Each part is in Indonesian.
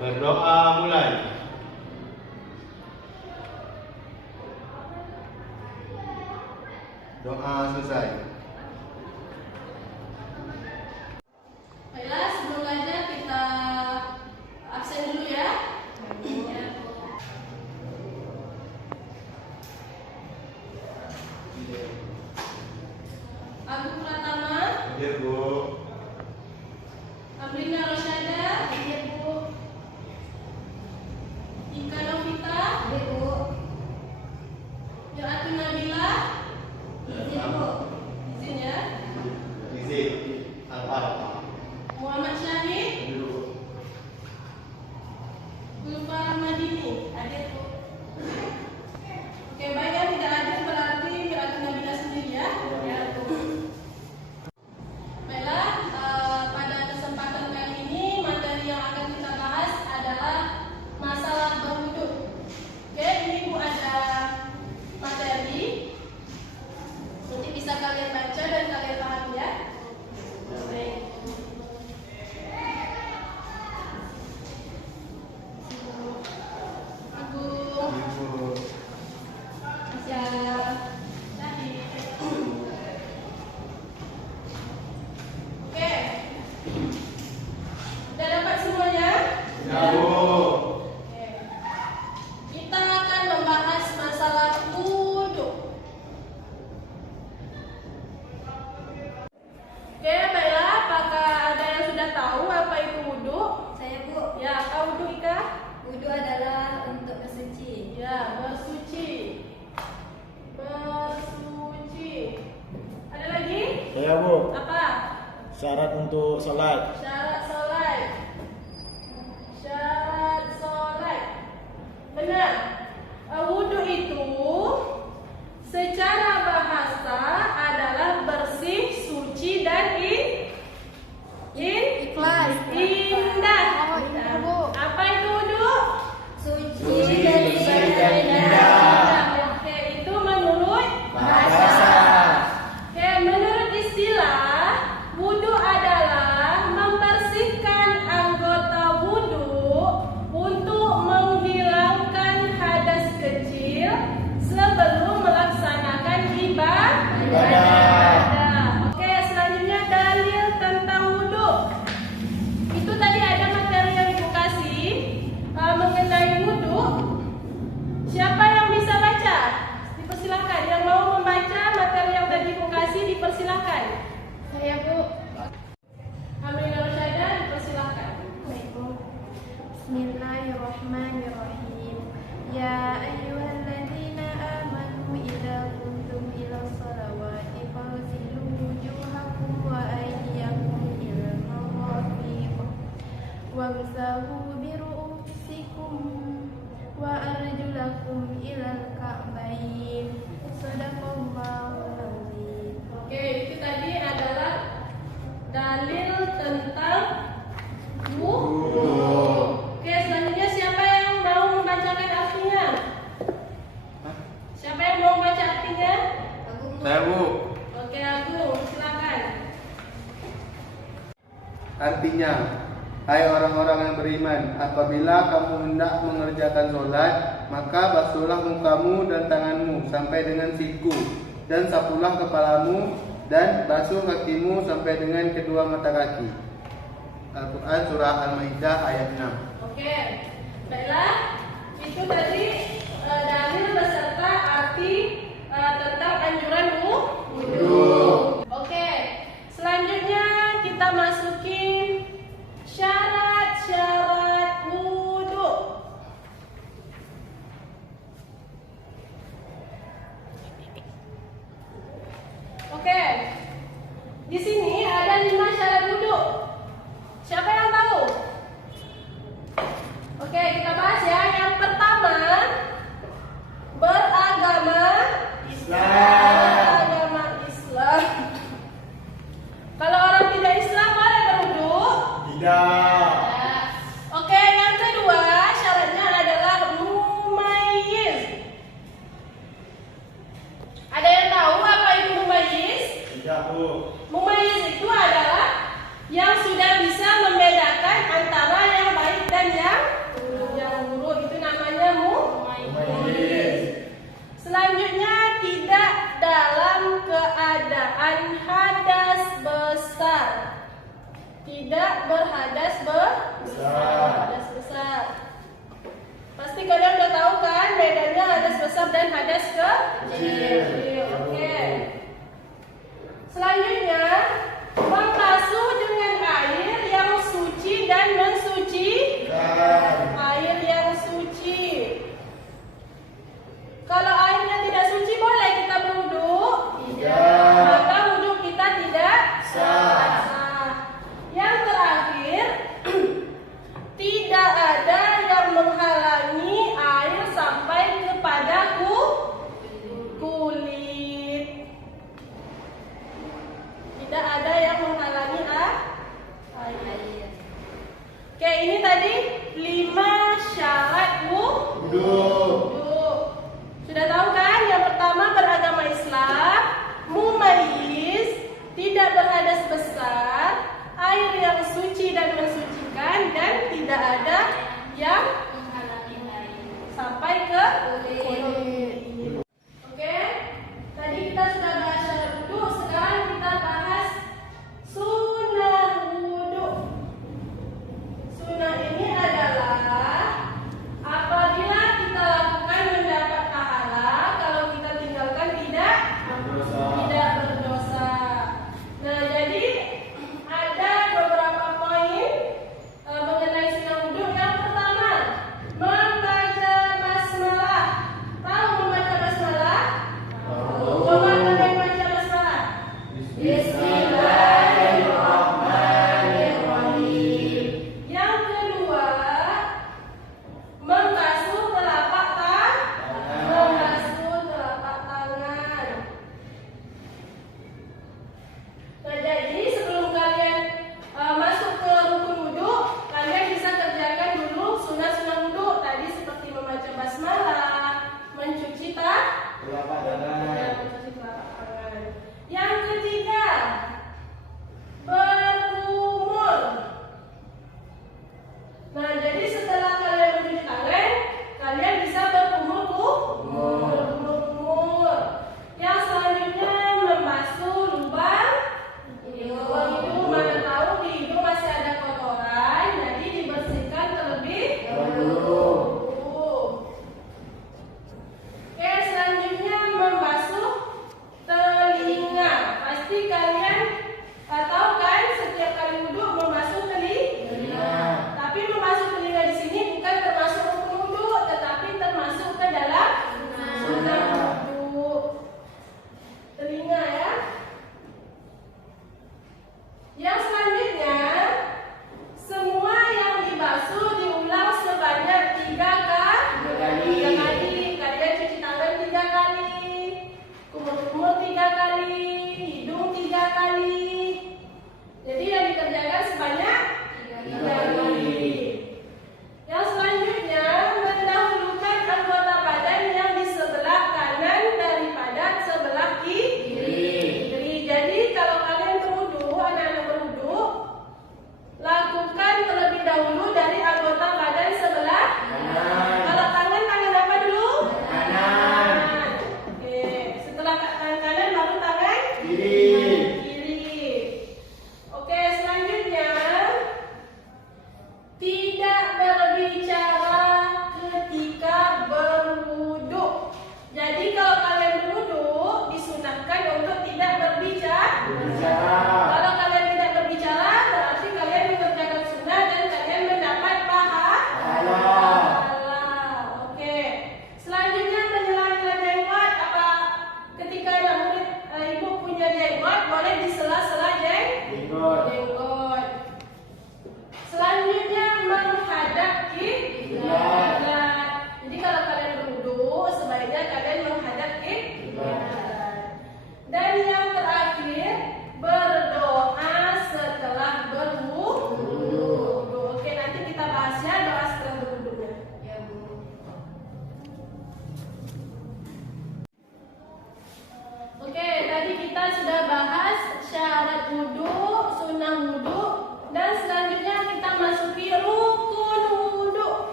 Berdoa mulai. Doa selesai. Baiklah, sebelum belajar kita absen dulu ya. Agung Pratama, Hadir, Bu. Amrina Rosyada, hadir Bu. Ika Novita, hadir Bu. Joatun Nabila, izin Bu. Izin ya. Izin. Al-Fatihah. Muhammad Syahid, Hadir, Bu. Zulfa Rahmadini, hadir Bu. Oke, baik yang tidak hadir berarti Joatun Nabila sendiri ya. Ya Bu. Baiklah, pada kesempatan kali ini materi yang akan kita bahas adalah masalah berwudhu. Oke, ini Bu ada materi. Nanti bisa kalian baca dan kalian pahami ya. Baik. Agung, Hadir, Bu. Asya, Syahid. Oke. Sudah dapat semuanya? Ya, Bu. Oke. Kita akan membahas masalah wudhu. Oke, baiklah. Apakah ada yang sudah tahu apa itu wudhu? Saya Bu, Ya, apa wudhu Ika? wudhu adalah untuk bersuci. Ya, bersuci. Bersuci. Ada lagi? Saya Bu, Apa? syarat untuk sholat. Syarat solat. Syarat solat. Benar. Wudhu itu secara bahasa adalah bersih, suci dan Ikhlas. indah. Oh, indah, Bu. Apa itu wudhu? Suci dan indah. Oke, itu menurut Bahasa. Oke, menurut istilah, wudhu adalah membersihkan anggota wudhu untuk menghilangkan hadas kecil sebelum melaksanakan ibadah. Oke, selanjutnya dalil tentang wudhu. Itu tadi ada materi yang Ibu kasih mengenai wudhu. Siapa yang bisa baca? Dipersilakan. Yang mau membaca materi yang tadi Ibu kasih, dipersilakan. Saya Bu. Amrina Rosyada, dipersilakan. Baik Bu. Bismillahirrahmanirrahim. Ya ayyuhalladzina amanu idza qumtum ila sholawati faghsilu wujuhakum wa aydiyakum ilal marafiq wamsahu bi ru'usikum wa arjulakum ilal ka'bayn. Shadaqallahul azim. Oke, itu tadi adalah dalil tentang wudhu. Oke, selanjutnya siapa yang mau membacakan artinya? Siapa yang mau membaca artinya? Agung Bu. Saya, Bu. Oke, Agung, silakan. Artinya, hai orang-orang yang beriman, apabila kamu hendak mengerjakan sholat, maka basuhlah mukamu dan tanganmu sampai dengan siku, dan sapulah kepalamu, dan basuh kakimu sampai dengan kedua mata kaki. Al-Quran Surah Al-Ma'idah ayat 6. Oke, baiklah. Itu tadi dalil beserta arti tentang anjuran wudhu. Oke, selanjutnya kita masukin syarat-syarat wudhu. Oke, di sini ada 5 syarat wudhu. Siapa yang tahu? Oke, kita bahas ya. Yang pertama, besar dan hadas kecil. Oke. Selanjutnya, membasuh dengan air yang suci dan mensucikan. Air yang suci. Kalau airnya tidak suci boleh kita berwudu? Tidak. Maka wudu kita tidak sah. Yang terakhir, tidak ada yang menghalangi air sampai kepada kulit. Tidak ada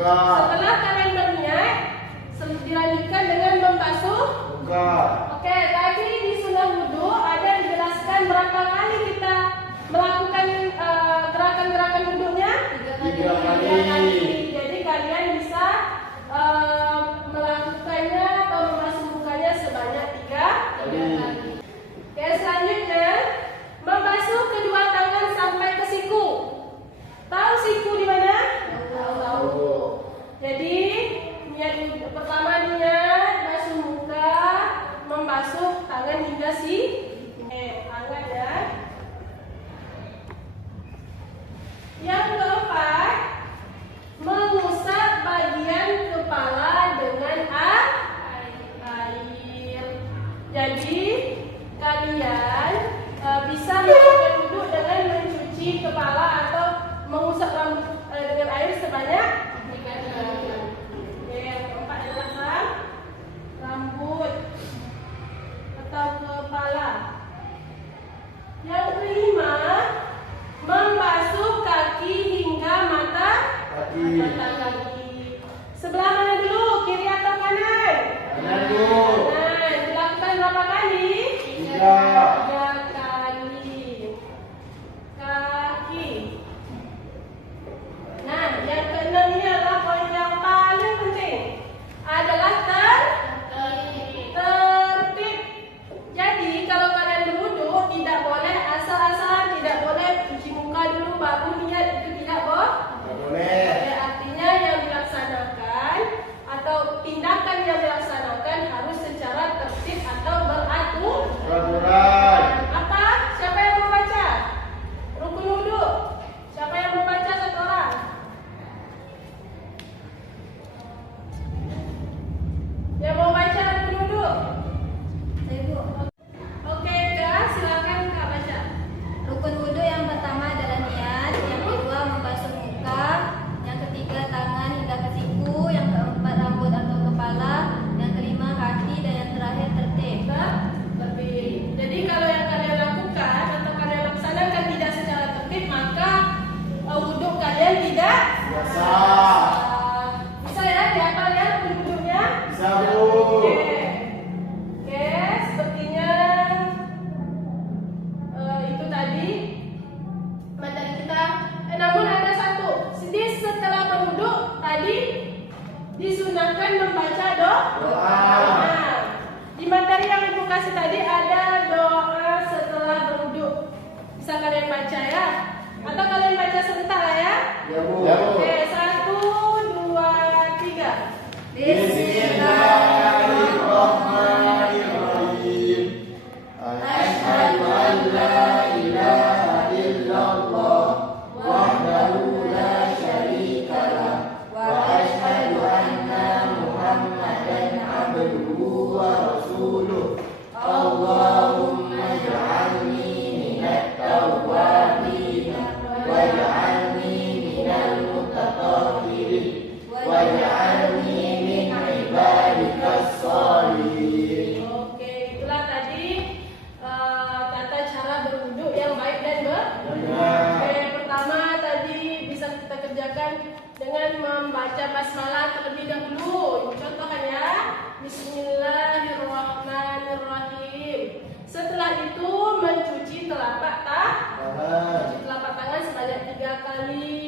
Muka. Setelah kalian berniat, dilanjutkan dengan membasuh. Muka. Oke, tadi di sunnah wudhu ada dijelaskan berapa kali kita melakukan gerakan-gerakan wudhunya? 3 kali. 3 kali. Jadi kalian bisa melakukannya atau membasuh mukanya sebanyak 3 kali. Oke, selanjutnya membasuh kedua tangan sampai ke siku. Tahu siku di mana? Tahu. Jadi pertama niat basuh muka, membasuh tangan hingga tangan ya. Yang keempat, mengusap bagian kepala dengan air. Jadi kalian bisa melakukan wudhu dengan mencuci kepala atau mengusap rambut dengan air sebanyak 3 kali. Yang keempat adalah rambut atau kepala. Yang kelima, membasuh kaki hingga mata kaki. Sebelah mana dulu? Kiri atau kanan? Kanan dulu. Kanan. Dilakukan berapa kali? 3 kali. Kaki. Nah, yang keenam ini adalah poin yang paling penting, adalah tertib. Jadi kalau kalian berwudu tidak boleh asal-asalan, tidak boleh cuci muka dulu baru niat, itu tidak boleh. Artinya yang dilaksanakan atau tindakan yang dilaksanakan harus secara tertib atau Peraturan. Apa? Siapa yang mau baca? Rukun wudu. Siapa yang mau baca satu orang? Yang mau baca rukun wudu? Saya Bu. Oke, Kak, silakan Kak baca. Rukun wudhu yang pertama adalah niat, yang kedua membasuh muka, yang ketiga tangan hingga ke siku, yang keempat rambut atau kepala, yang kelima kaki, dan yang terakhir tertib. Lebih. Jadi kalau yang kalian lakukan atau kalian laksanakan tidak secara tertib, maka wudhu kalian tidak Sah. bisa ya dihafal ya wudhunya. Bisa, Bu. Oke, sepertinya itu tadi materi kita. Namun ada satu. Jadi setelah berwudhu tadi disunahkan membaca doa. Di materi yang Ibu kasih tadi ada doa setelah berwudhu. Bisa kalian baca ya? Atau kalian baca sebentar lah ya? Ya, Bu. Oke, 1, 2, 3. Bismillahirrahmanirrahim. Asyhadu an la ilaha illallah wahdahu la syarika lah wa asyhadu anna Muhammadan abduhu wa rasuluh. Allahumma ij'alni minat tawwabin waj'alni minal mutatahhirin waj'alni min ibadikas sholihin. Oke, itulah tadi tata cara berwudhu yang baik dan benar. Oke, pertama tadi bisa kita kerjakan dengan membaca basmalah terlebih dahulu. Contohnya ya, Bismillahirrahmanirrahim. Setelah itu mencuci telapak tangan sebanyak 3 kali.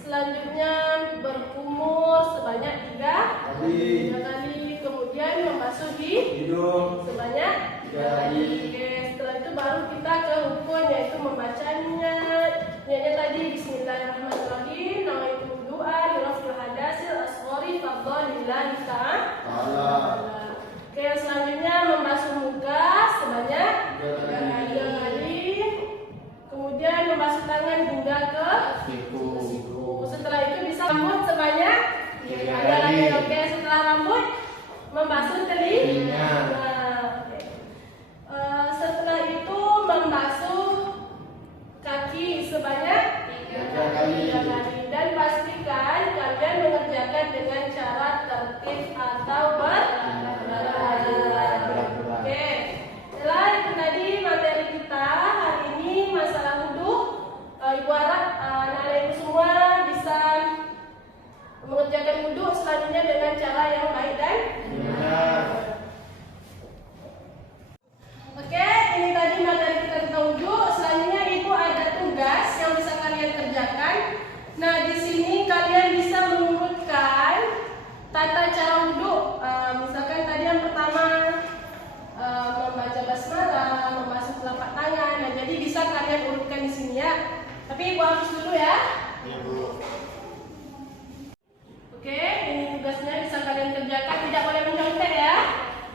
Selanjutnya berkumur sebanyak 3 kali. Kemudian membasuh Hidung sebanyak 3 kali. Oke, setelah itu baru kita ke rukun, yaitu membacanya. Niatnya tadi Bismillahirrahmanirrahim. Nawaitu doa dirafil hadasil asghari fadlillahi ta'ala. Oke, selanjutnya membasuh muka sebanyak 3 kali. Kemudian membasuh tangan hingga ke siku. Setelah itu bisa rambut sebanyak 3 kali. Oke, setelah rambut membasuh telinga. Oke. Setelah itu membasuh kaki sebanyak 3 kali. Dan pastikan kalian mengerjakan dengan cara tertib atau berlatih. Oke. Setelah itu tadi materi kita hari ini masalah wudhu. Ibu harap anak-anak ibu semua bisa mengerjakan selanjutnya dengan cara yang baik dan benar. Oke, ini tadi materi kita tentang wudhu. Selanjutnya ibu ada tugas yang bisa kalian kerjakan. Nah, di sini kalian bisa mengurutkan tata cara wudhu. Misalkan tadi yang pertama membaca basmalah, membasuh telapak tangan. Nah, jadi bisa kalian urutkan di sini ya. Tapi ibu hapus dulu ya. Ibu. Oke, ini tugasnya bisa kalian kerjakan. Tidak boleh mencontek ya.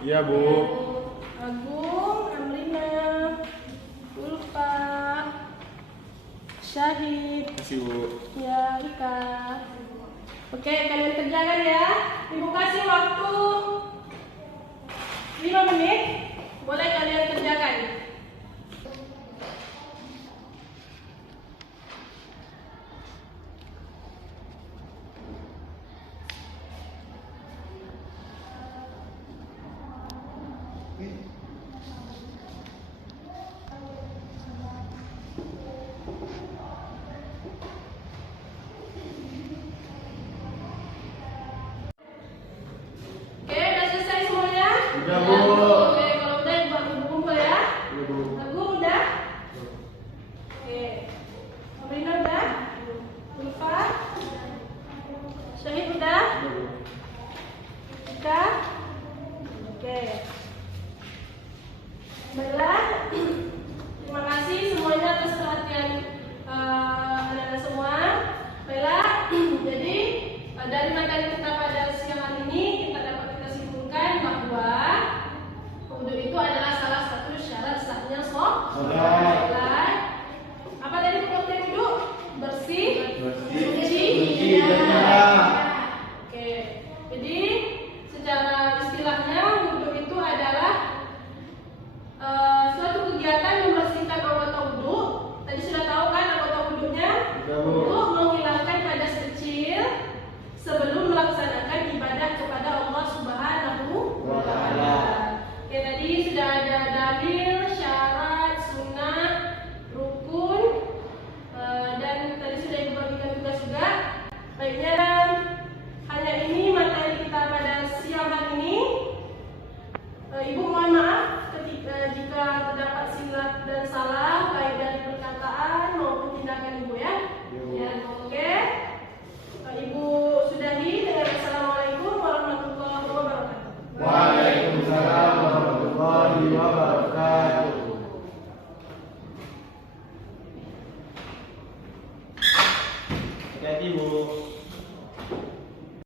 Iya, Bu. Agung, Amrina, Ulfa, Syahid, Kasih, Bu. ya Ika. Oke, kalian kerjakan ya. Ibu kasih waktu 5 menit. Boleh kalian kerjakan. Oke, udah selesai semuanya? Udah, Bu. Oke, kalau udah ibu kumpul ya. Iya, Bu. Agung udah? Oke. Amrina udah? Ulfa? Syahid udah? Iya, Bu. Ika? Oke. Baiklah. Terima kasih semuanya atas perhatian anak-anak semua. Baiklah. Jadi dari materi kita pada siang hari ini kita dapat kita simpulkan bahwa wudhu itu adalah salah satu syarat sahnya sholat. Apa tadi pengertian wudhu? Bersih, suci, dan nyala. Oke. Jadi secara istilahnya wudhu itu adalah suatu kegiatan membersihkan anggota wudhu. Tadi sudah tahu kan anggota wudhunya? Sudah, Bu. Untuk menghilangkan hadas kecil sebelum melaksanakan ibadah kepada Allah Subhanahu wa Ta'ala. Oke, tadi sudah ada dalil, syarat, sunnah, rukun, dan tadi sudah dibagikan tugas juga. Baiknya hanya ini materi kita pada siang hari ini. Ibu mohon maaf jika terdapat silap dan salah baik dari perkataan maupun tindakan ibu ya. Ya, oke. Ibu sudahi dengan assalamualaikum warahmatullahi wabarakatuh. Waalaikumsalam warahmatullahi wabarakatuh. Hati-hati, Bu.